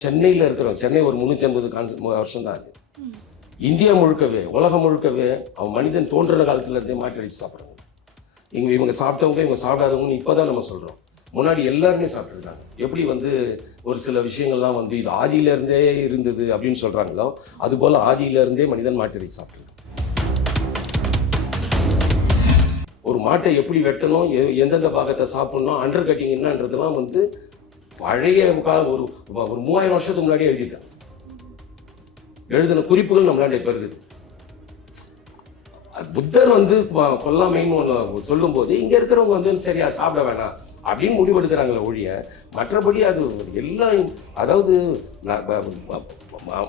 சென்னையில் இருக்கிறோம் சென்னை ஒரு முந்நூற்றி ஐம்பது கான்செப்ட் வருஷம் தான் இருக்குது இந்தியா முழுக்கவே உலகம் முழுக்கவே அவன் மனிதன் தோன்றின காலத்துல இருந்தே மாற்றி அடிச்சு சாப்பிட்றாங்க இவங்க இவங்க சாப்பிட்டவங்க இவங்க சாப்பிடாதவங்கன்னு இப்போ தான் நம்ம சொல்கிறோம் முன்னாடி எல்லாருமே சாப்பிட்ருக்காங்க எப்படி வந்து ஒரு சில விஷயங்கள்லாம் வந்து இது ஆதியிலேருந்தே இருந்தது அப்படின்னு சொல்கிறாங்களோ அதுபோல் ஆதியிலேருந்தே மனிதன் மாற்றி அடிச்சு சாப்பிட்ருக்காங்க ஒரு மாட்டை எப்படி வெட்டணும் எந்தெந்த பாகத்தை சாப்பிடணும் அண்டர் கட்டிங் என்னன்றதுலாம் வந்து பழைய காலம் ஒரு ஒரு மூவாயிரம் வருஷத்துக்கு முன்னாடியே எழுதிட்டாங்க எழுதின குறிப்புகள் நம்மளாண்ட இப்போ இருக்குது. புத்தர் வந்து கொ- கொல்லாமைன்னு ஒன்று சொல்லும்போது இங்கே இருக்கிறவங்க வந்து சரியா சாப்பிட வேணாம் அப்படின்னு முடிவெடுக்கிறாங்களே ஒழிய மற்றபடி அது எல்லாம் அதாவது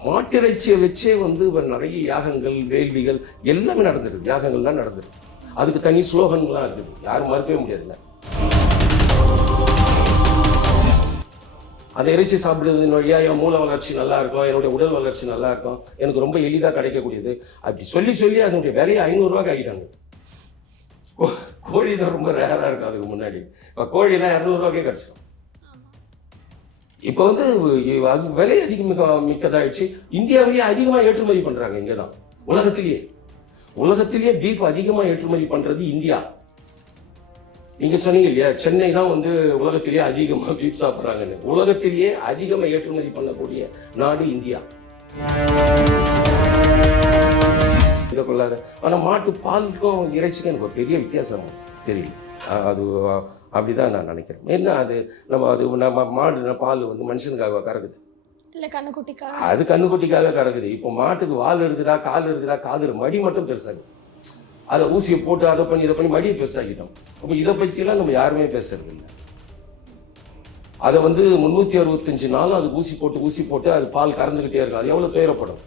மாட்டிறைச்சியை வச்சே வந்து நிறைய யாகங்கள் வேள்விகள் எல்லாமே நடந்துருக்கு. யாகங்கள்லாம் நடந்துருக்கு. அதுக்கு தனி ஸ்லோகன்லாம் இருக்குது. யாரும் மறுக்கவே முடியாதுல்ல. அந்த இறைச்சி சாப்பிடுறதன் வழியா என் மூல வளர்ச்சி நல்லா இருக்கும் என்னுடைய உடல் வளர்ச்சி நல்லா இருக்கும். எனக்கு ரொம்ப எளிதாக கிடைக்கக்கூடியது. அப்படி சொல்லி சொல்லி அதனுடைய விலையை ஐநூறுரூவாக்கு ஆகிட்டாங்க கோ- கோழி தான் ரொம்ப ரேராக இருக்கும் அதுக்கு முன்னாடி. இப்போ கோழிலாம் இரநூறுவாக்கே கிடச்சிடும் இப்போ வந்து அது விலை அதிகம் மிக மிக்கதாகிடுச்சு இந்தியாவிலேயே அதிகமாக ஏற்றுமதி பண்ணுறாங்க இங்கே தான் உலகத்திலேயே. உலகத்திலேயே பீஃப் அதிகமாக ஏற்றுமதி பண்ணுறது இந்தியா. நீங்க சொன்னீங்க இல்லையா சென்னை தான் வந்து உலகத்திலேயே அதிகமாக பீஃப் சாப்பிட்றாங்கன்னு. உலகத்திலேயே அதிகமாக ஏற்றுமதி பண்ணக்கூடிய நாடு இந்தியா. இதை கொள்ளாத. ஆனால் மாட்டு பாலுக்கும் இறைச்சிக்கும் எனக்கு ஒரு பெரிய வித்தியாசம் தெரியல. அது அப்படிதான் நான் நினைக்கிறேன். என்ன அது? நம்ம அது நம்ம மாடு பால் வந்து மனுஷனுக்காக கறக்குது? இல்ல கண்ணுக்குட்டிக்காக. அது கண்ணுக்குட்டிக்காக கறக்குது. இப்போ மாட்டுக்கு வால் இருக்குதா கால் இருக்குதா காது. மடி மட்டும் பெருசாகுது. அதை ஊசியை போட்டு அதை பண்ணி இதை பண்ணி மடியை பெருசாக்கிட்டோம் அப்போ இதை பற்றிலாம் நம்ம யாருமே பேசுறது இல்லை. அதை வந்து முந்நூற்றி அறுபத்தஞ்சு நாளும் அது ஊசி போட்டு ஊசி போட்டு அது பால் கறந்துக்கிட்டே இருக்கும். அது எவ்வளோ துயரப்படும்?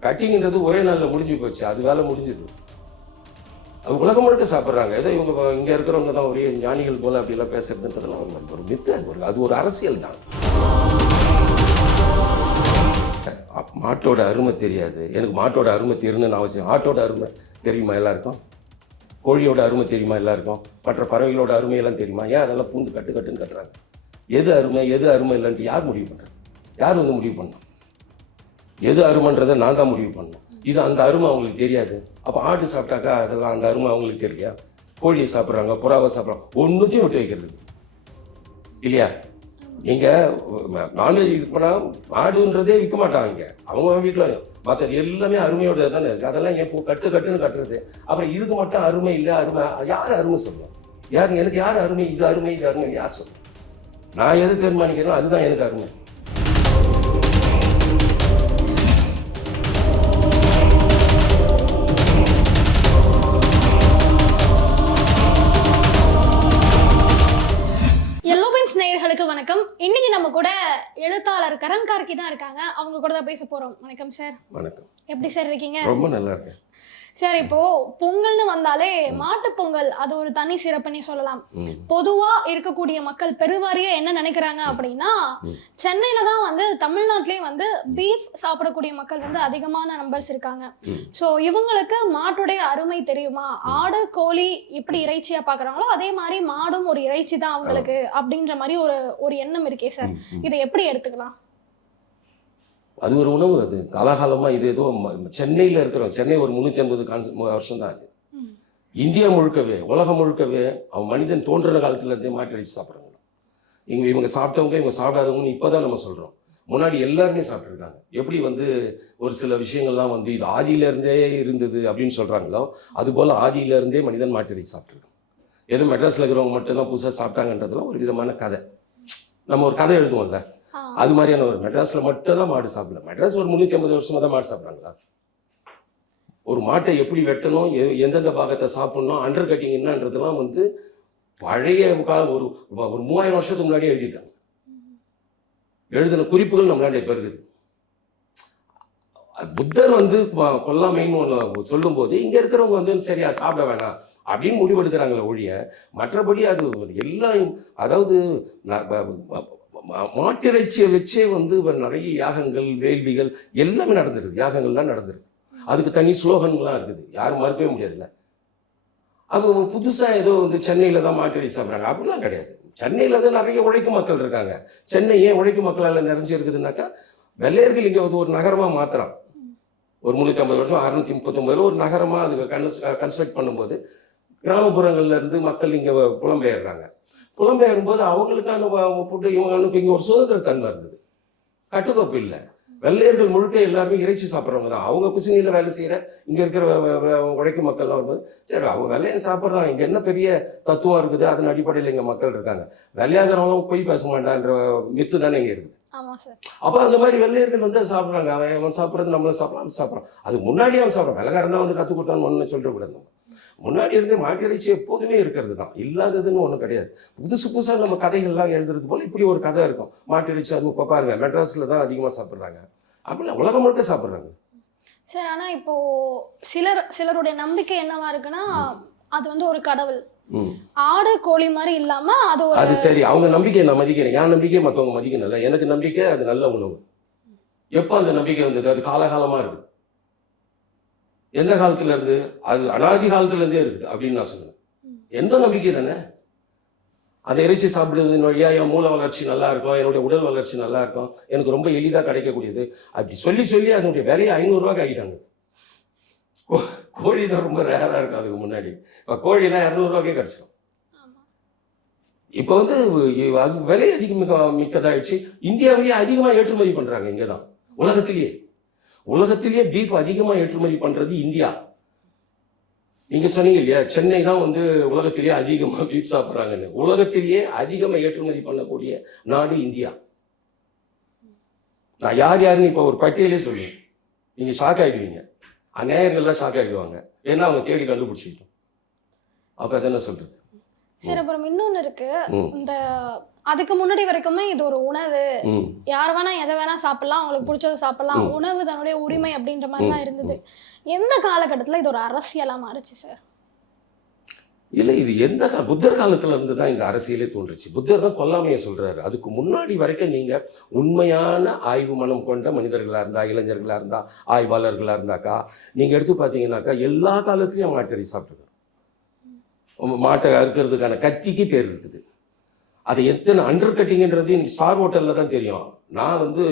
கட்டிங்கிறது ஒரே நாளில் முடிஞ்சு போச்சு. அது வேலை முடிஞ்சுது. அது உலகம் முழுக்க சாப்பிட்றாங்க. ஏதோ இவங்க இங்கே இருக்கிறவங்க தான் ஒரே ஞானிகள் போல அப்படிலாம் பேசுறதுன்றதுலாம் ஒரு- ஒரு மித்து. அது ஒரு அது ஒரு அரசியல் தான். மாட்டோட அருமை தெரியாது. எனக்கு மாட்டோட அருமை தெரியணும்னு அவசியம். ஆட்டோட அருமை தெரியுமா எல்லாருக்கும்? கோழியோட அருமை தெரியுமா எல்லாருக்கும்? மற்ற பறவைகளோட அருமையெல்லாம் தெரியுமா? ஏன் அதெல்லாம் பூந்து கட்டு கட்டுன்னு கட்டுறாங்க? எது அருமை எது அருமை இல்லைன்ட்டு யார் முடிவு பண்ணுறது யார் வந்து முடிவு பண்ணணும்? எது அருமைன்றதை நான் தான் முடிவு பண்ணணும். இது அந்த அருமை அவங்களுக்கு தெரியாது. அப்போ ஆடு சாப்பிட்டாக்கா அதெல்லாம் அந்த அருமை அவங்களுக்கு தெரியலையா? கோழியை சாப்பிட்றாங்க புறாவை சாப்பிட்றாங்க. ஒன்றுத்தையும் விட்டு வைக்கிறது இல்லையா? நீங்கள் நான்வெஜ் இது பண்ணால் ஆடுன்றதே விற்க மாட்டாங்க. அவங்க வீட்டில் மற்ற எல்லாமே அருமையோட தானே இருக்கு. அதெல்லாம் ஏன் கட்டு கட்டுன்னு கட்டுறது. அப்புறம் இதுக்கு மட்டும் அருமை இல்லை அருமை யார் அருமை சொல்லுவோம் யார் எனக்கு யார் அருமை இது அருமை இது அருமை யார் சொல்லுவோம் நான் எது தீர்மானிக்கிறோம் அதுதான் எனக்கு அருமை. வணக்கம். இன்னைக்கு நம்ம கூட எழுத்தாளர் கரண் கார்கி தான் இருக்காங்க. அவங்க கூட தான் பேச போறோம். வணக்கம் சார். வணக்கம். எப்படி சார் இருக்கீங்க? ரொம்ப நல்லா இருக்கேன். சார் இப்போ பொங்கல்னு வந்தாலே மாட்டு பொங்கல் அது ஒரு தனி சிறப்புன்னே சொல்லலாம். பொதுவா இருக்கக்கூடிய மக்கள் பெருவாரியா என்ன நினைக்கிறாங்க அப்படின்னா. சென்னையில தான் வந்து தமிழ்நாட்டிலே வந்து பீஃப் சாப்பிடக்கூடிய மக்கள் வந்து அதிகமான நம்பர்ஸ் இருக்காங்க. ஸோ இவங்களுக்கு மாட்டுடைய அருமை தெரியுமா ஆடு கோழி எப்படி இறைச்சியா பாக்குறாங்களோ அதே மாதிரி மாடும் ஒரு இறைச்சி தான் அவங்களுக்கு அப்படின்ற மாதிரி ஒரு ஒரு எண்ணம் இருக்கே சார். இதை எப்படி எடுத்துக்கலாம் அது ஒரு உணவு அது காலாகாலமா இது ஏதோ சென்னையில இருக்கிறோம் சென்னை ஒரு முந்நூற்றி ஐம்பது கான்செப்ட் வருஷம் தான் அது. இந்தியா முழுக்கவே உலகம் முழுக்கவே அவன் மனிதன் தோன்றின காலத்துல இருந்தே மாற்றி அடிச்சு சாப்பிட்றாங்க. இவங்க இவங்க சாப்பிட்டவங்க இவங்க சாப்பிடாதவங்கன்னு இப்போ தான் நம்ம சொல்கிறோம் முன்னாடி எல்லாருமே சாப்பிட்ருக்காங்க எப்படி வந்து ஒரு சில விஷயங்கள்லாம் வந்து இது ஆதியில இருந்தே இருந்தது அப்படின்னு சொல்கிறாங்களோ அதுபோல் ஆதியில இருந்தே மனிதன் மாற்றி அடிச்சு சாப்பிட்ருக்கான் எதுவும் மெட்ராஸில் இருக்கிறவங்க மட்டும்தான் புதுசாக சாப்பிட்டாங்கன்றதுலாம் ஒரு விதமான கதை. நம்ம ஒரு கதை எழுதுவோம்ல. அது மாதிரியான ஒரு மெட்ராஸில் மட்டும் தான் மாடு சாப்பிடல. மெட்ராஸ் ஒரு முந்நூற்றி ஐம்பது வருஷமாக தான் மாடு சாப்பிட்றாங்களா? ஒரு மாட்டை எப்படி வெட்டணும் எ- எந்தெந்த பாகத்தை சாப்பிட்ணும் அண்டர் கட்டிங் என்னன்றதுலாம் வந்து பழைய காலம் ஒரு ஒரு மூவாயிரம் வருஷத்துக்கு முன்னாடியே எழுதிட்டாங்க. எழுதின குறிப்புகள் நம்மளாண்ட இப்போ இருக்குது. புத்தர் வந்து கொல்லாமைன்னு ஒன்று சொல்லும்போது இங்கே இருக்கிறவங்க வந்து சரியா சாப்பிட வேணாம் அப்படின்னு முடிவெடுக்கிறாங்களே ஒழிய மற்றபடி அது எல்லாம் அதாவது மாட்டிறைச்சியை வச்சே வந்து நிறைய யாகங்கள் வேள்விகள் எல்லாமே நடந்திருக்கு. யாகங்கள்லாம் நடந்திருக்கு. அதுக்கு தனி ஸ்லோகன்லாம் இருக்குது. யாரும் மறுக்கவே முடியாதுல்ல. அவங்க புதுசாக ஏதோ வந்து சென்னையில் தான் மாட்டு வச்சு சாப்பிட்றாங்க. அப்படிலாம் கிடையாது. சென்னையில் தான் நிறைய உழைக்கும் மக்கள் இருக்காங்க. சென்னை ஏன் உழைக்கும் மக்களால் நிறைஞ்சு இருக்குதுன்னாக்கா வெள்ளையர்கள் இங்கே வந்து ஒரு நகரமாக மாத்திரம் ஒரு முந்நூற்றி ஐம்பது வருஷம் அறுநூத்தி முப்பத்தொம்பதுல ஒரு நகரமாக அது கன்ஸ் கன்ஸ்ட்ரக்ட் பண்ணும்போது கிராமப்புறங்கள்லேருந்து மக்கள் இங்கே புலம்பெயர்றாங்க. புலம்பெயரும் போது அவங்களுக்கான ஃபுட்டு இவங்களுக்கு இங்கே ஒரு சுதந்திரத்தன்மை இருந்தது. கட்டுக்கோப்பு இல்லை. வெள்ளையர்கள் முழுக்க எல்லாருமே இறைச்சி சாப்பிட்றவங்க தான். அவங்க குசினியில் வேலை செய்கிற இங்கே இருக்கிற உழைக்கும் மக்கள்லாம் வரும்போது சரி அவங்க வெள்ளையை சாப்பிட்றாங்க இங்கே என்ன பெரிய தத்துவம் இருக்குது? அதன் அடிப்படையில் இங்கே மக்கள் இருக்காங்க. வெள்ளையாகிறவங்க பொய் பேச மாட்டான்ற மித்து தானே இங்கே இருக்குது. அப்போ அந்த மாதிரி வெள்ளையர்கள் வந்து சாப்பிட்றாங்க. அவன் அவன் சாப்பிட்றது நம்மளும் சாப்பிடலாம் அவன் சாப்பிட்றான் அது முன்னாடி அவன் சாப்பிட்றான் வெள்ளக்காரன் தான் வந்து கற்றுக் கொடுத்தான்னு ஒன்று சொல்லிடக்கூடாது நம்ம. முன்னாடி இருந்து மாட்டு இறைச்சி எப்போதுமே இருக்கிறது தான் இல்லாததுன்னு ஒன்றும் கிடையாது. புதுசு புதுசாக நம்ம கதைகள்லாம் எழுதுறது போல இப்படி ஒரு கதை இருக்கும். மாட்டு இறைச்சி அது இப்போ பாருங்க மெட்ராஸில் தான் அதிகமாக சாப்பிட்றாங்க. அப்படிலாம் உலகம் முழுக்க சாப்பிட்றாங்க. சார் ஆனா இப்போ சிலர் சிலருடைய நம்பிக்கை என்னவா இருக்குன்னா அது வந்து ஒரு கடவுள். ஆடு கோழி மாதிரி இல்லாம அது அது சரி அவங்க நம்பிக்கையை நான் மதிக்கிறேன். என் நம்பிக்கையை மற்றவங்க மதிக்கணும்ல. எனக்கு நம்பிக்கை அது நல்ல உணவு. எப்போ அந்த நம்பிக்கை வந்தது? அது காலகாலமா இருக்குது. எந்த காலத்துல இருந்து? அது அனாதி காலத்துல இருந்தே இருக்குது அப்படின்னு நான் சொல்லுவேன் எந்த நம்பிக்கை தானே? அதை இறைச்சி சாப்பிடுறது வழியா என் மூல வளர்ச்சி நல்லா இருக்கும் என்னுடைய உடல் வளர்ச்சி நல்லா இருக்கும் எனக்கு ரொம்ப எளிதாக கிடைக்கக்கூடியது. அப்படி சொல்லி சொல்லி அதனுடைய விலையை ஐநூறுரூவா ஆகிட்டாங்க கோ- கோழி தான் ரொம்ப ரேராக இருக்கும் அதுக்கு முன்னாடி. இப்போ கோழிலாம் இரநூறுவாக்கே கிடச்சிடும் இப்போ வந்து அது விலை அதிகம் மிக்க மிக்கதாகிடுச்சு இந்தியாவிலேயே அதிகமாக ஏற்றுமதி பண்ணுறாங்க இங்கே தான் உலகத்திலேயே. உலகத்திலேயே பீஃப் அதிகமாக ஏற்றுமதி பண்ணுறது இந்தியா. நீங்கள் சொன்னீங்க இல்லையா சென்னை தான் வந்து உலகத்திலேயே அதிகமாக பீஃப் சாப்பிட்றாங்கன்னு. உலகத்திலேயே அதிகமாக ஏற்றுமதி பண்ணக்கூடிய நாடு இந்தியா. நான் யார் யாருன்னு இப்போ ஒரு பட்டியலே சொல்லுவேன் நீங்கள் ஷாக் ஆகிடுவீங்க அநேகங்கள்லாம் ஷாக் ஆகிடுவாங்க ஏன்னா அவங்க தேடி கண்டுபிடிச்சிக்கிட்டோம் அப்போ அதை என்ன சொல்கிறது சரி அப்புறம் இன்னொன்னு இருக்கு. இந்த அதுக்கு முன்னாடி வரைக்குமே இது ஒரு உணவு. யார் வேணா எதை வேணா சாப்பிடலாம் அவங்களுக்கு பிடிச்சதை சாப்பிடலாம். உணவு தன்னுடைய உரிமை அப்படின்ற மாதிரி தான் இருந்தது. எந்த காலகட்டத்துல இது ஒரு அரசியலா மாறுச்சு சார் இல்லை இது எந்த புத்தர் காலத்துல இருந்து தான் இந்த அரசியலே தோன்றுச்சு. புத்தர் தான் கொல்லாமையை சொல்றாரு. அதுக்கு முன்னாடி வரைக்கும் நீங்க உண்மையான ஆய்வு மனம் கொண்ட மனிதர்களா இருந்தா இளைஞர்களா இருந்தா ஆய்வாளர்களா இருந்தாக்கா நீங்க எடுத்து பார்த்தீங்கன்னாக்கா எல்லா காலத்துலயும் மாட்டறி சாப்பிட்டுருக்கோம் மாட்டை அறுக்கிறதுக்கான கத்திக்கு பேர் இருக்குது. அது எத்தனை அண்டர் கட்டிங்கன்றது எனக்கு ஸ்டார் ஹோட்டலில் தான் தெரியும். நான் வந்து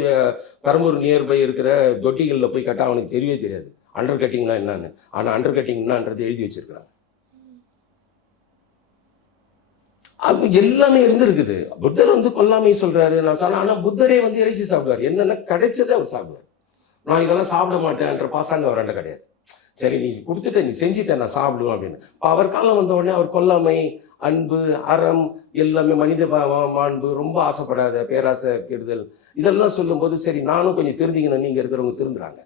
பெரம்பூர் நியர்பை இருக்கிற தொட்டிகளில் போய் கட்டால் அவனுக்கு தெரியவே தெரியாது. அண்டர் கட்டிங்னா என்னன்னு. ஆனால் அண்டர் கட்டிங்னான்றது எழுதி வச்சிருக்கிறாங்க. அது எல்லாமே இருந்திருக்குது. புத்தர் வந்து கொல்லாமை சொல்றாரு. நான் சொன்னேன் ஆனால் புத்தரே வந்து இறைச்சி சாப்பிடுவார். என்னென்ன கிடைச்சதே அவர் சாப்பிடுவார். நான் இதெல்லாம் சாப்பிட மாட்டேன்ற பாசாங்க அவராண்ட கிடையாது. சரி நீ கொடுத்துட்ட நீ செஞ்சுட்ட நான் சாப்பிடுவோம் அப்படின்னு. இப்போ அவர் காலம் வந்த உடனே அவர் கொல்லாமை அன்பு அறம் எல்லாமே மனித பாவம் மாண்பு ரொம்ப ஆசைப்படாத பேராசை கெடுதல் இதெல்லாம் சொல்லும்போது சரி நானும் கொஞ்சம் திருந்திக்கணும். நீங்கள் இருக்கிறவங்க திருந்துறாங்க.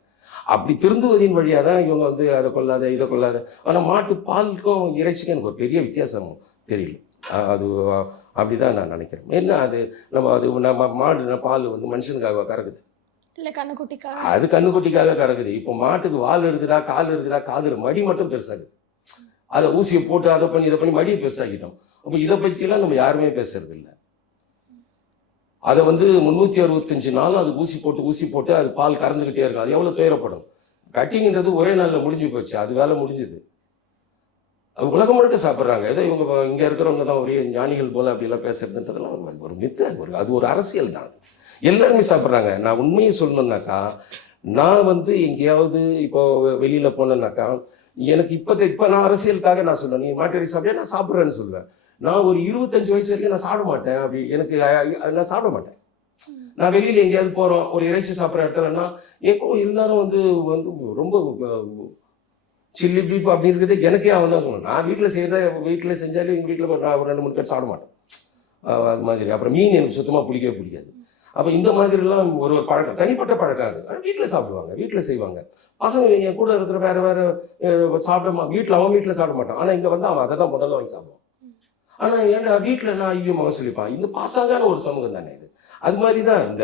அப்படி திருந்துவதின் வழியாக தான் இவங்க வந்து அதை கொள்ளாத இதை கொள்ளாத. ஆனால் மாட்டு பாலுக்கும் இறைச்சிக்கும் எனக்கு ஒரு பெரிய வித்தியாசம் தெரியல. அது அது அப்படிதான் நான் நினைக்கிறேன். என்ன அது? நம்ம அது நம்ம மாடு பால் வந்து மனுஷனுக்காக கறக்குது. கண்ணுக்குட்டிக்காக? அது கண்ணுக்குட்டிக்காக கறக்குது. இப்போ மாட்டுக்கு வால் இருக்குதா கால் இருக்குதா காது மடி மட்டும் பெருசாகுது. அதை ஊசியை போட்டு அதை பண்ணி இதை பண்ணி மடியை பெருசாக்கிட்டோம். அப்போ இதை பற்றிலாம் நம்ம யாருமே பேசுறது இல்லை அதை வந்து முந்நூற்றி அறுபத்தஞ்சு நாளும் அது ஊசி போட்டு ஊசி போட்டு அது பால் கறந்துக்கிட்டே இருக்கும். அது எவ்வளோ துயரப்படும்? கட்டிங்கிறது ஒரே நாளில் முடிஞ்சு போச்சு. அது வேலை முடிஞ்சுது. அது உலகம் முழுக்க சாப்பிட்றாங்க. ஏதோ இவங்க இங்கே இருக்கிறவங்க தான் ஒரே ஞானிகள் போல அப்படிலாம் பேசுறதுன்றதெல்லாம் ஒரு- மித்து. அது ஒரு அது ஒரு அரசியல் தான் எல்லாருமே சாப்பிட்றாங்க. நான் உண்மையை சொல்லணுன்னாக்கா நான் வந்து எங்கேயாவது இப்போ வெளியில் போனேன்னாக்கா எனக்கு இப்போதை இப்போ நான் அரசியலுக்காக நான் சொல்லுவேன் நீ மாட்டேரி சாப்பிட்டா நான் சாப்பிட்றேன்னு சொல்லுவேன். நான் ஒரு இருபத்தஞ்சு வயசு வரைக்கும் நான் சாப்பிட மாட்டேன். அப்படி எனக்கு நான் சாப்பிட மாட்டேன். நான் வெளியில் எங்கேயாவது போகிறோம் ஒரு இறைச்சி சாப்பிட்ற இடத்துலன்னா எப்போ எல்லாரும் வந்து வந்து ரொம்ப சில்லி பீஃப் அப்படி இருக்கிறது எனக்கே அவன் தான் சொல்லணும். நான் வீட்டில் செய்கிறத வீட்டில் செஞ்சாலே எங்கள் வீட்டில் ஒரு ரெண்டு மூணு பேர் சாப்பிட மாட்டேன். அது மாதிரி. அப்புறம் மீன் எனக்கு சுத்தமாக பிடிக்கவே பிடிக்காது. அப்போ இந்த மாதிரிலாம் ஒரு ஒரு பழக்கம். தனிப்பட்ட பழக்கம் அது. ஆனால் வீட்டில் சாப்பிடுவாங்க வீட்டில் செய்வாங்க. பசங்க என் கூட இருக்கிற வேற வேற சாப்பிடமா சாப்பிட மா வீட்டில் அவன் வீட்டில் சாப்பிட மாட்டான். ஆனால் இங்கே வந்து அவன் அதை தான் முதல்ல வாங்கி சாப்பிடுவான். ஆனால் ஏன்னா வீட்டில் நான் ஐயோ மகன் சொல்லிப்பான். இந்த பாசாங்கான ஒரு சமூகம் தானே இது. அது மாதிரி தான் இந்த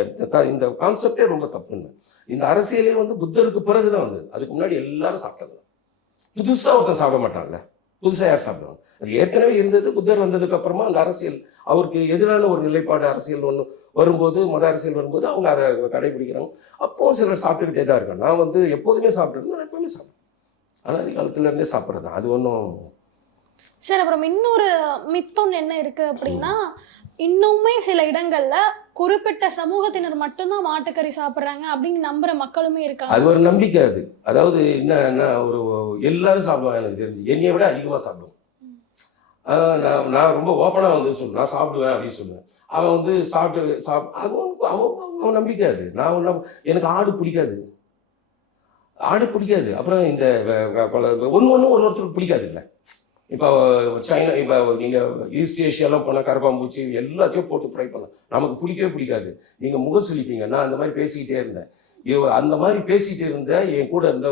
இந்த கான்செப்டே ரொம்ப தப்புன்னு. இந்த அரசியலே வந்து புத்தருக்கு பிறகு தான் வந்தது. அதுக்கு முன்னாடி எல்லாரும் சாப்பிட்டாங்க புதுசாக ஒருத்தன் சாப்பிட மாட்டான்ல. புதுசாக யார் சாப்பிடுவாங்க? அது ஏற்கனவே இருந்தது புத்தர் வந்ததுக்கு அப்புறமா அந்த அரசியல் அவருக்கு எதிரான ஒரு நிலைப்பாடு அரசியல் ஒன்று வரும்போது மத அரசியல் வரும்போது அவங்க அதை கடைபிடிக்கிறாங்க. அப்போ சிலர் சாப்பிட்டுக்கிட்டே தான் இருக்காங்க. நான் வந்து எப்போதுமே சாப்பிட்டுருக்கேன் நான் எப்பவுமே சாப்பிடுவேன். அனாதி காலத்துல இருந்தே சாப்பிட்றது தான் அது ஒன்றும் சார் அப்புறம் இன்னொரு மித்தம் என்ன இருக்கு அப்படின்னா இன்னுமே சில இடங்கள்ல குறிப்பிட்ட சமூகத்தினர் மட்டும்தான் மாட்டுக்கறி சாப்பிட்றாங்க அப்படின்னு நம்புற மக்களுமே இருக்காங்க. அது ஒரு நம்பிக்கை அது. அதாவது என்ன ஒரு எல்லாரும் சாப்பிடுவாங்க எனக்கு தெரிஞ்சு. என்னைய விட அதிகமாக சாப்பிடுவோம். நான் நான் ரொம்ப ஓப்பனாக வந்து சொல்லுவேன் நான் சாப்பிடுவேன் அப்படின்னு சொல்லுவேன். அவன் வந்து சாப்பிட்டு சாப் அவன் அவன் அவன் நம்பிக்கை அது. நான் எனக்கு ஆடு பிடிக்காது. ஆடு பிடிக்காது. அப்புறம் இந்த ஒன்று ஒன்று ஒரு ஒருத்தருக்கு பிடிக்காது இல்லை. இப்போ சைனா இப்போ நீங்கள் ஈஸ்ட் ஏஷியாலாம் போனால் கரப்பாம்பூச்சி எல்லாத்தையும் போட்டு ஃப்ரை பண்ணலாம். நமக்கு பிடிக்கவே பிடிக்காது. நீங்கள் முகம் சொல்லிப்பீங்க நான் அந்த மாதிரி பேசிக்கிட்டே இருந்தேன். இவ அந்த மாதிரி பேசிக்கிட்டே இருந்த என் கூட இருந்த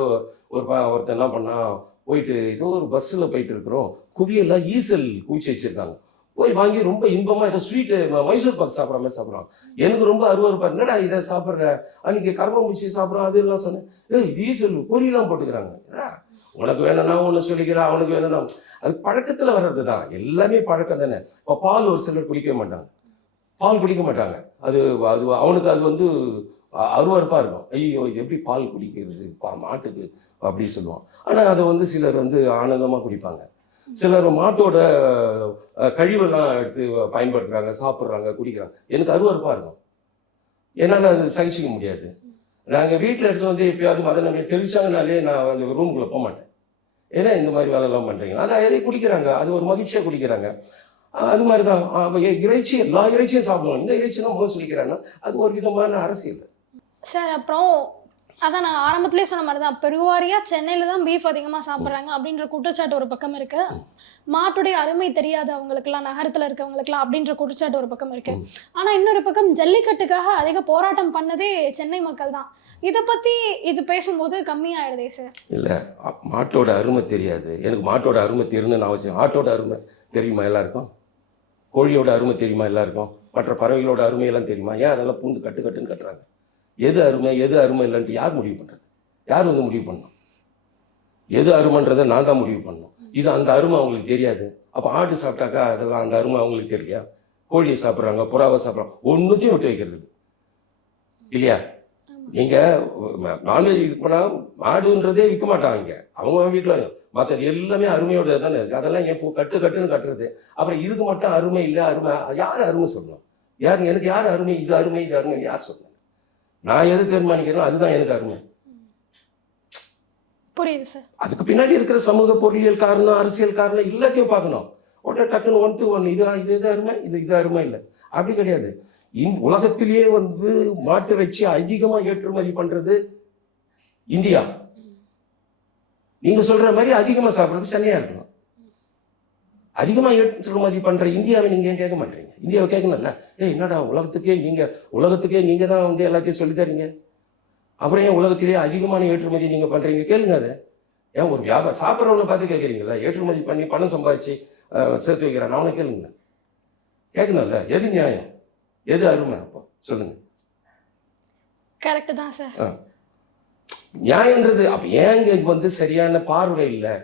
ஒரு ப ஒருத்தன் என்ன பண்ணான் போயிட்டு ஏதோ ஒரு பஸ்ஸில் போயிட்டு இருக்கிறோம். குவியெல்லாம் ஈசல் குவிச்சு வச்சுருக்காங்க. போய் வாங்கி ரொம்ப இன்பமாக ஏதோ ஸ்வீட்டு மைசூர் பாக் சாப்பிட்ற மாதிரி சாப்பிட்றான். எனக்கு ரொம்ப அருவருப்பா என்னடா இதை சாப்பிட்ற? அன்னைக்கு கரப்பாம்பூச்சி சாப்பிட்றோம் அது எல்லாம் சொன்னேன். ஏ இது ஈசல் பொரியெல்லாம் போட்டுக்கிறாங்க. உனக்கு வேணும்னா ஒன்று சொல்லிக்கிறான் அவனுக்கு வேணும்னா அது பழக்கத்தில் வர்றது தான் எல்லாமே பழக்கம் தானே? இப்போ பால் ஒரு சிலர் குடிக்க மாட்டாங்க. பால் குடிக்க மாட்டாங்க. அது அது அவனுக்கு அது வந்து அருவறுப்பாக இருக்கும். ஐயோ இது எப்படி பால் குடிக்கிறது? பா மாட்டுக்கு அப்படி சொல்லுவான். ஆனால் அதை வந்து சிலர் வந்து ஆனந்தமாக குடிப்பாங்க. சிலர் மாட்டோட கழிவெல்லாம் எடுத்து பயன்படுத்துகிறாங்க சாப்பிட்றாங்க குடிக்கிறாங்க. எனக்கு அருவருப்பாக இருக்கும். என்னால் அது சகிச்சிக்க முடியாது. நாங்கள் வீட்டில் எடுத்து வந்து எப்பயாவது மதம் நம்ம தெளிச்சாங்கனாலே நான் அந்த ரூமுக்குள்ளே போக மாட்டேன். ஏன்னா இந்த மாதிரி வேலைலாம் பண்ணுறீங்க அதை எதை குடிக்கிறாங்க. அது ஒரு மகிழ்ச்சியாக குடிக்கிறாங்க. அது மாதிரி தான் இறைச்சி எல்லா இறைச்சியும் சாப்பிடுவோம் இந்த இறைச்சினா முகம் சொல்லிக்கிறாங்கன்னா அது ஒரு விதமான அரசியல். சார் அப்புறம் அதான் நான் ஆரம்பத்திலே சொன்ன மாதிரி தான் பெருவாரியாக சென்னையில் தான் பீஃப் அதிகமாக சாப்பிட்றாங்க அப்படின்ற குற்றச்சாட்டு ஒரு பக்கம் இருக்கு. மாட்டுடைய அருமை தெரியாது அவங்களுக்குலாம் நகரத்தில் இருக்கவங்களுக்குலாம் அப்படின்ற குற்றச்சாட்டு ஒரு பக்கம் இருக்கு. ஆனால் இன்னொரு பக்கம் ஜல்லிக்கட்டுக்காக அதிக போராட்டம் பண்ணதே சென்னை மக்கள் தான் இதை பற்றி இது பேசும்போது கம்மியாயிடுதே சார் இல்லை மாட்டோட அருமை தெரியாது. எனக்கு மாட்டோட அருமை தெரியணும்னு அவசியம். ஆட்டோட அருமை தெரியுமா எல்லாருக்கும்? கோழியோட அருமை தெரியுமா எல்லாருக்கும்? மற்ற பறவைகளோட அருமையெல்லாம் தெரியுமா? ஏன் அதெல்லாம் பூந்து கட்டு கட்டுன்னு கட்டுறாங்க? எது அருமை எது அருமை இல்லைன்ட்டு யார் முடிவு பண்ணுறது யார் வந்து முடிவு பண்ணணும்? எது அருமைன்றதை நான் தான் முடிவு பண்ணணும். இது அந்த அருமை அவங்களுக்கு தெரியாது. அப்போ ஆடு சாப்பிட்டாக்கா அதெல்லாம் அந்த அருமை அவங்களுக்கு தெரியலையா? கோழியை சாப்பிட்றாங்க புறாவை சாப்பிட்றாங்க. ஒன்றுத்தையும் விட்டு வைக்கிறது. இல்லையா? நீங்கள் நான்வெஜ் இது பண்ணால் மாடுன்றதே விற்க மாட்டாங்க. இங்க. அவங்க வீட்டில் மற்றது எல்லாமே அருமையோட தானே இருக்குது அதெல்லாம் ஏன் பூ கட்டு கட்டுன்னு கட்டுறது? அப்புறம் இதுக்கு மட்டும் அருமை இல்லை அருமை அது யார் அருமை சொல்லணும்? யார் எனக்கு யார் அருமை இது அருமை இது அருமை யார் சொல்லணும்? நான் எது தீர்மானிக்கிறேனோ அதுதான் எனக்கு அருமை புரியுது சார் அதுக்கு பின்னாடி இருக்கிற சமூக பொருளியல் காரணம் அரசியல் காரணம் எல்லாத்தையும் பார்க்கணும். உடனே டக்குன்னு ஒன் டு ஒன் இது இது இது அருமை இது இது அருமை இல்லை. அப்படி கிடையாது. இந் உலகத்திலேயே வந்து மாட்டு வச்சு அதிகமாக ஏற்றுமதி பண்றது இந்தியா. நீங்க சொல்ற மாதிரி அதிகமாக சாப்பிட்றது சென்னையா இருக்கணும். அதிகமாக ஏற்றுமதி பண்ற இந்தியாவை நீங்க ஏன் கேட்க மாட்டீங்க? இந்தியாவை கேட்கணும்ல. ஏய் என்னடா உலகத்துக்கே நீங்க உலகத்துக்கே நீங்க தான் வந்து எல்லாத்தையும் சொல்லித் தரீங்க அப்புறம் ஏன் உலகத்திலேயே அதிகமான ஏற்றுமதி நீங்க பண்றீங்க. கேளுங்க அதை. ஏன் ஒரு வியாபாரம் சாப்பிட்றவனை பார்த்து கேட்குறீங்களா ஏற்றுமதி பண்ணி பணம் சம்பாதிச்சு சேர்த்து வைக்கிறான் அவனை கேளுங்க. கேட்கணும்ல? எது நியாயம்? எது அருமை அப்போ? சொல்லுங்க. கரெக்ட் தான் சார். நியாயன்றது அப்ப இது வந்து சரியான பார்வை இல்லை?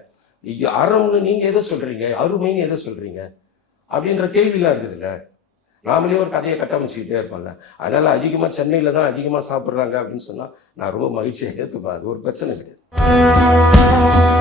அறம்னு நீங்க எதை சொல்றீங்க? அருமைன்னு எதை சொல்றீங்க? அப்படின்ற கேள்விலாம் இருக்குதுல்ல நாமளே ஒரு கதையை கட்டமைச்சுக்கிட்டே இருப்பாங்க அதனால அதிகமா சென்னையில தான் அதிகமா சாப்பிட்றாங்க அப்படின்னு சொன்னா நான் ரொம்ப மகிழ்ச்சியாக ஏற்றுப்பேன் அது ஒரு பிரச்சனை கிடையாது.